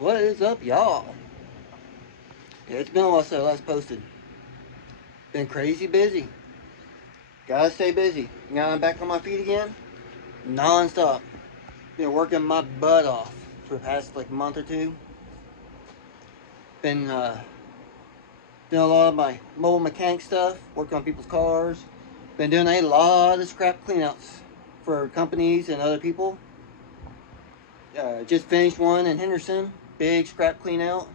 What is up, y'all? Yeah, it's been a while since I last posted. Been crazy busy. Gotta stay busy. Now I'm back on my feet again, non-stop. Been working my butt off for the past like month or two. Been doing a lot of my mobile mechanic stuff, working on people's cars. Been doing a lot of scrap cleanouts for companies and other people. Just finished one in Henderson, big scrap clean out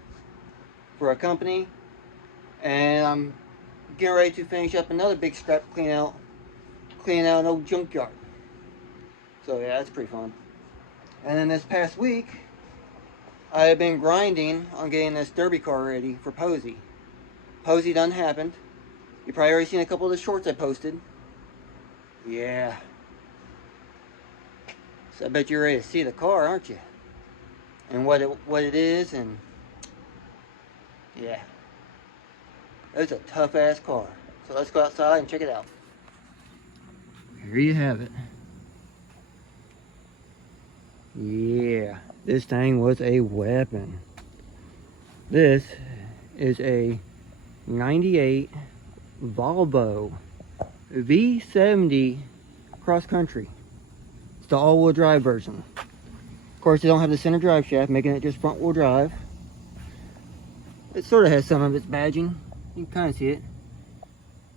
for a company, and I'm getting ready to finish up another big scrap cleaning out an old junkyard. So yeah, that's pretty fun. And then this past week, I have been grinding on getting this derby car ready for Posey. Posey done happened. You probably already seen a couple of the shorts I posted. Yeah. So I bet you're ready to see the car, aren't you? And what it is, and yeah. It's a tough ass car. So let's go outside and check it out. Here you have it. Yeah, this thing was a weapon. This is a 98 Volvo V70 cross country. It's the all-wheel drive version. Of course, they don't have the center drive shaft, making it just front-wheel drive. It sort of has some of its badging. You can kind of see it.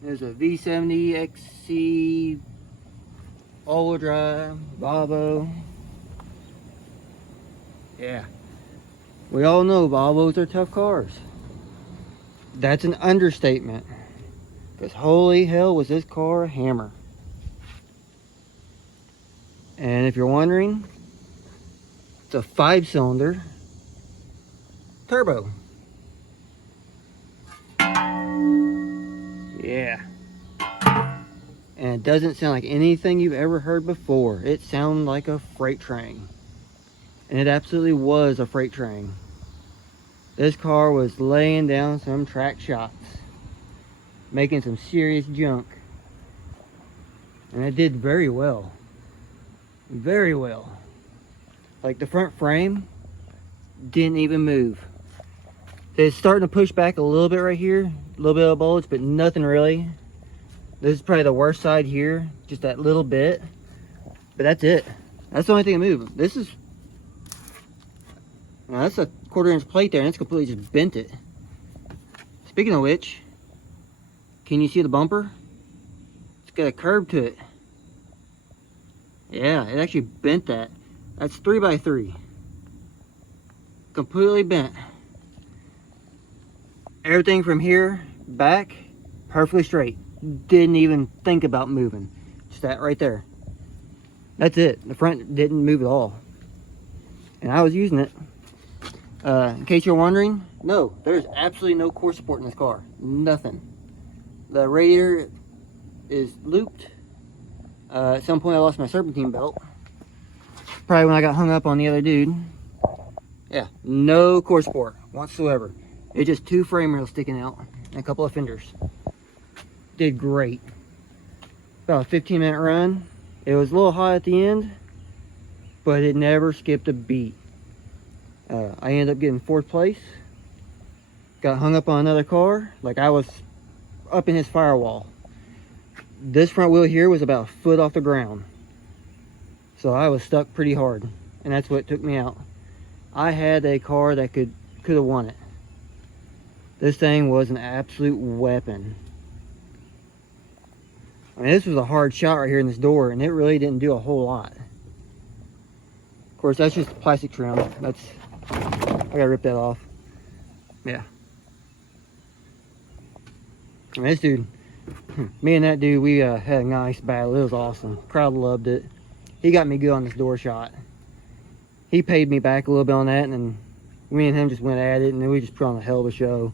There's a V70 XC all-wheel drive Volvo. Yeah, we all know Volvos are tough cars. That's an understatement. Because holy hell was this car a hammer. And if you're wondering, it's a 5-cylinder turbo. Yeah. And it doesn't sound like anything you've ever heard before. It sounds like a freight train. And it absolutely was a freight train. This car was laying down some track shots, making some serious junk. And it did very well. Very well. Like the front frame didn't even move. It's starting to push back a little bit right here. A little bit of bulge, but nothing really. This is probably the worst side here. Just that little bit. But that's it. That's the only thing that moved. This is... Now that's a 1/4-inch plate there, and it's completely just bent it. Speaking of which, can you see the bumper? It's got a curve to it. Yeah, it actually bent that. That's 3x3. Completely bent. Everything from here back, perfectly straight. Didn't even think about moving. Just that right there. That's it. The front didn't move at all. And I was using it. In case you're wondering, no, there's absolutely no core support in this car. Nothing. The radiator is looped. At some point I lost my serpentine belt. Probably when I got hung up on the other dude. Yeah, no core support whatsoever. It's just 2 frame rails sticking out and a couple of fenders. Did great. About a 15-minute run. It was a little hot at the end, but it never skipped a beat. I ended up getting 4th place. Got hung up on another car. Like I was up in his firewall. This front wheel here was about a foot off the ground. So I was stuck pretty hard. And that's what took me out. I had a car that could have won it. This thing was an absolute weapon. I mean, this was a hard shot right here in this door, and it really didn't do a whole lot. Of course, that's just plastic trim. That's... I gotta rip that off. Yeah. I mean, this dude, me and that dude, we had a nice battle. It was awesome. Crowd loved it. He got me good on this door shot. He paid me back a little bit on that, and then me and him just went at it, and then we just put on a hell of a show.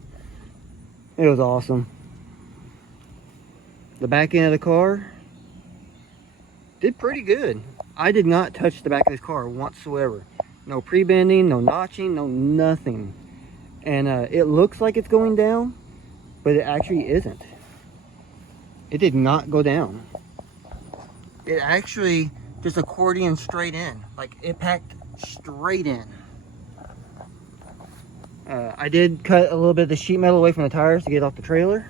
It was awesome. The back end of the car did pretty good. I did not touch the back of this car whatsoever. No pre-bending, no notching, no nothing. And it looks like it's going down, but it actually isn't. It did not go down. It actually just accordion straight in. Like it packed straight in. I did cut a little bit of the sheet metal away from the tires to get off the trailer,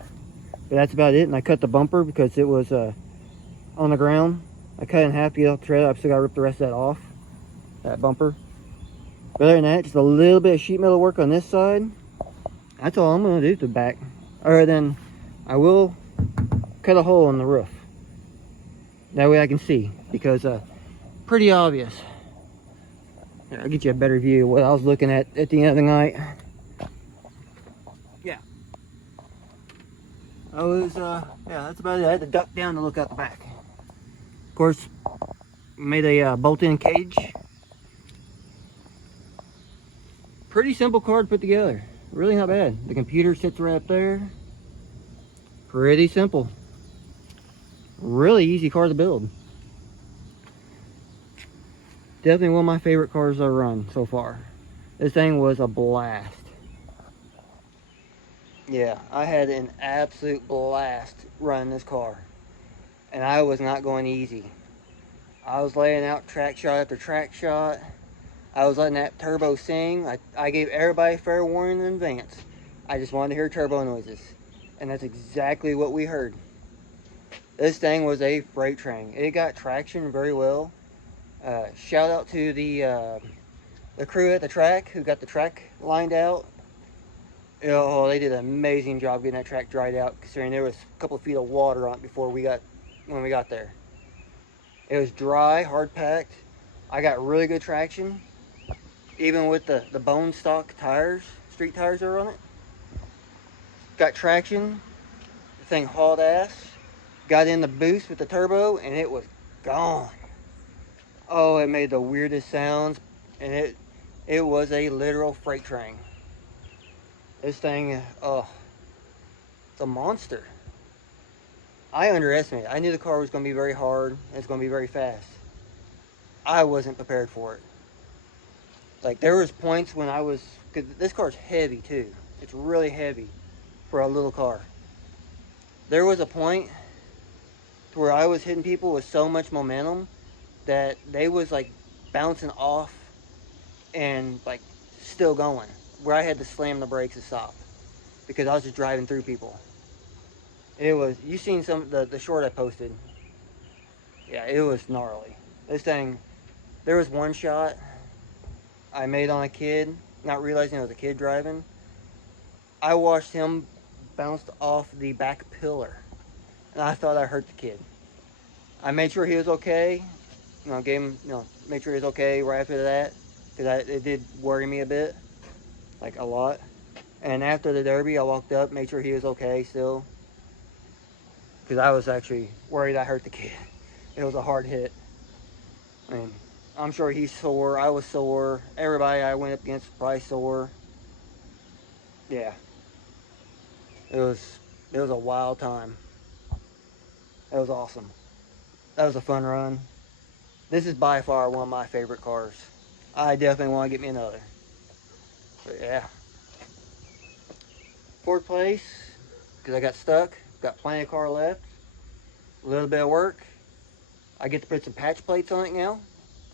but that's about it. And I cut the bumper because it was on the ground. I cut it in half to get off the trailer. I've still got to rip the rest of that off, that bumper. But other than that, just a little bit of sheet metal work on this side. That's all I'm going to do to the back. Other than I will cut a hole in the roof. That way I can see, because pretty obvious. Here, I'll get you a better view of what I was looking at the end of the night. Yeah. I was, yeah, that's about it. I had to duck down to look out the back. Of course, made a bolt-in cage. Pretty simple car to put together. Really not bad. The computer sits right up there. Pretty simple. Really easy car to build. Definitely one of my favorite cars I've run so far. This thing was a blast. Yeah, I had an absolute blast running this car. And I was not going easy. I was laying out track shot after track shot. I was letting that turbo sing. I gave everybody fair warning in advance. I just wanted to hear turbo noises. And that's exactly what we heard. This thing was a freight train. It got traction very well. Shout out to the crew at the track who got the track lined out. Oh, they did an amazing job getting that track dried out, considering there was a couple of feet of water on it when we got there. It was dry, hard packed. I got really good traction, even with the bone stock tires, street tires that are on it. Got traction. The thing hauled ass. Got in the boost with the turbo, and it was gone. Oh, it made the weirdest sounds, and it was a literal freight train. This thing, oh, it's a monster. I underestimated. I knew the car was going to be very hard and it's going to be very fast. I wasn't prepared for it. Like, there was points when because this car's heavy too. It's really heavy for a little car. There was a point to where I was hitting people with so much momentum that they was like bouncing off and like still going, where I had to slam the brakes to stop because I was just driving through people. It was, you seen some the short I posted. Yeah, it was gnarly. This thing, there was one shot I made on a kid, not realizing it was a kid driving. I watched him bounce off the back pillar, and I thought I hurt the kid. I made sure he was okay. Gave him, made sure he was okay right after that, because it did worry me a bit, like a lot. And after the derby, I walked up, made sure he was okay still, because I was actually worried I hurt the kid. It was a hard hit. I mean, I'm sure he's sore. I was sore. Everybody I went up against was probably sore. Yeah. It was a wild time. It was awesome. That was a fun run. This is by far one of my favorite cars. I definitely want to get me another. But yeah. Fourth place, because I got stuck. Got plenty of car left. A little bit of work. I get to put some patch plates on it now,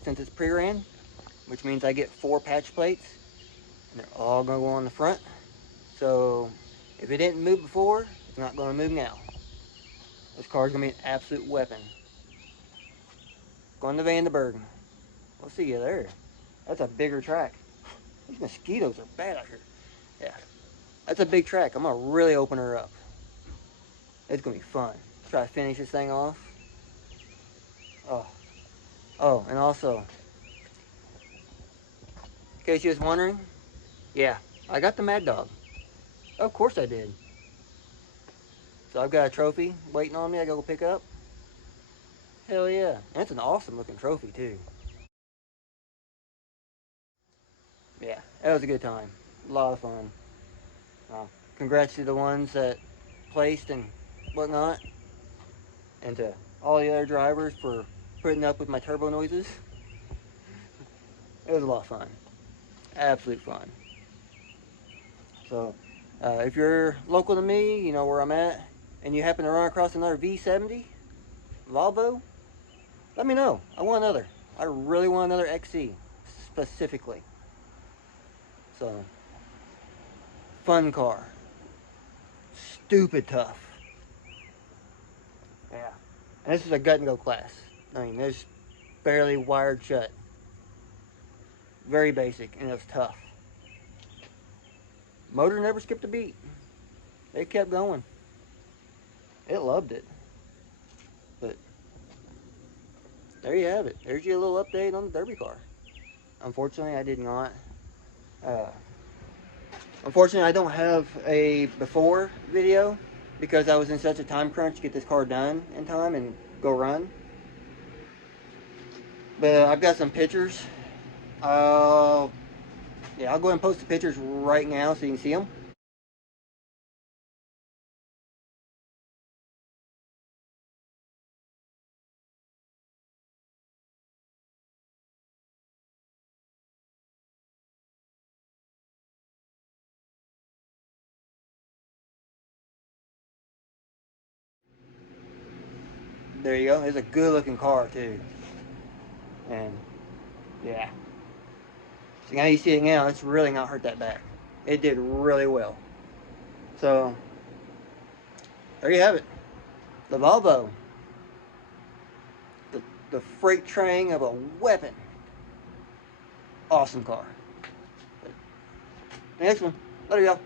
since it's pre-ran, which means I get 4 patch plates, and they're all going to go on the front. So if it didn't move before, it's not going to move now. This car is going to be an absolute weapon. Going to Vandenberg. We'll see you there. That's a bigger track. These mosquitoes are bad out here. Yeah, that's a big track. I'm going to really open her up. It's going to be fun. Try to finish this thing off. Oh, and also, in case you was wondering, yeah, I got the Mad Dog. Of course I did. So I've got a trophy waiting on me I gotta go pick up. Hell yeah. And it's an awesome looking trophy too. Yeah, that was a good time. A lot of fun. Congrats to the ones that placed and whatnot. And to all the other drivers for putting up with my turbo noises. It was a lot of fun. Absolute fun. So, if you're local to me, you know where I'm at, and you happen to run across another V70 Volvo, let me know. I want another. I really want another XC specifically. So, Fun car. Stupid tough. Yeah. And this is a gut and go class. I mean, it's barely wired shut. Very basic, and it was tough. Motor never skipped a beat. It kept going. It loved it. But there you have it. There's your little update on the derby car. Unfortunately, I did not. Unfortunately, I don't have a before video because I was in such a time crunch to get this car done in time and go run. But I've got some pictures. Yeah, I'll go ahead and post the pictures right now so you can see them. There you go. It's a good looking car too. And yeah. So now you see it now, it's really not hurt that bad. It did really well. So there you have it. The Volvo. The freight train of a weapon. Awesome car. Next one. Later, y'all.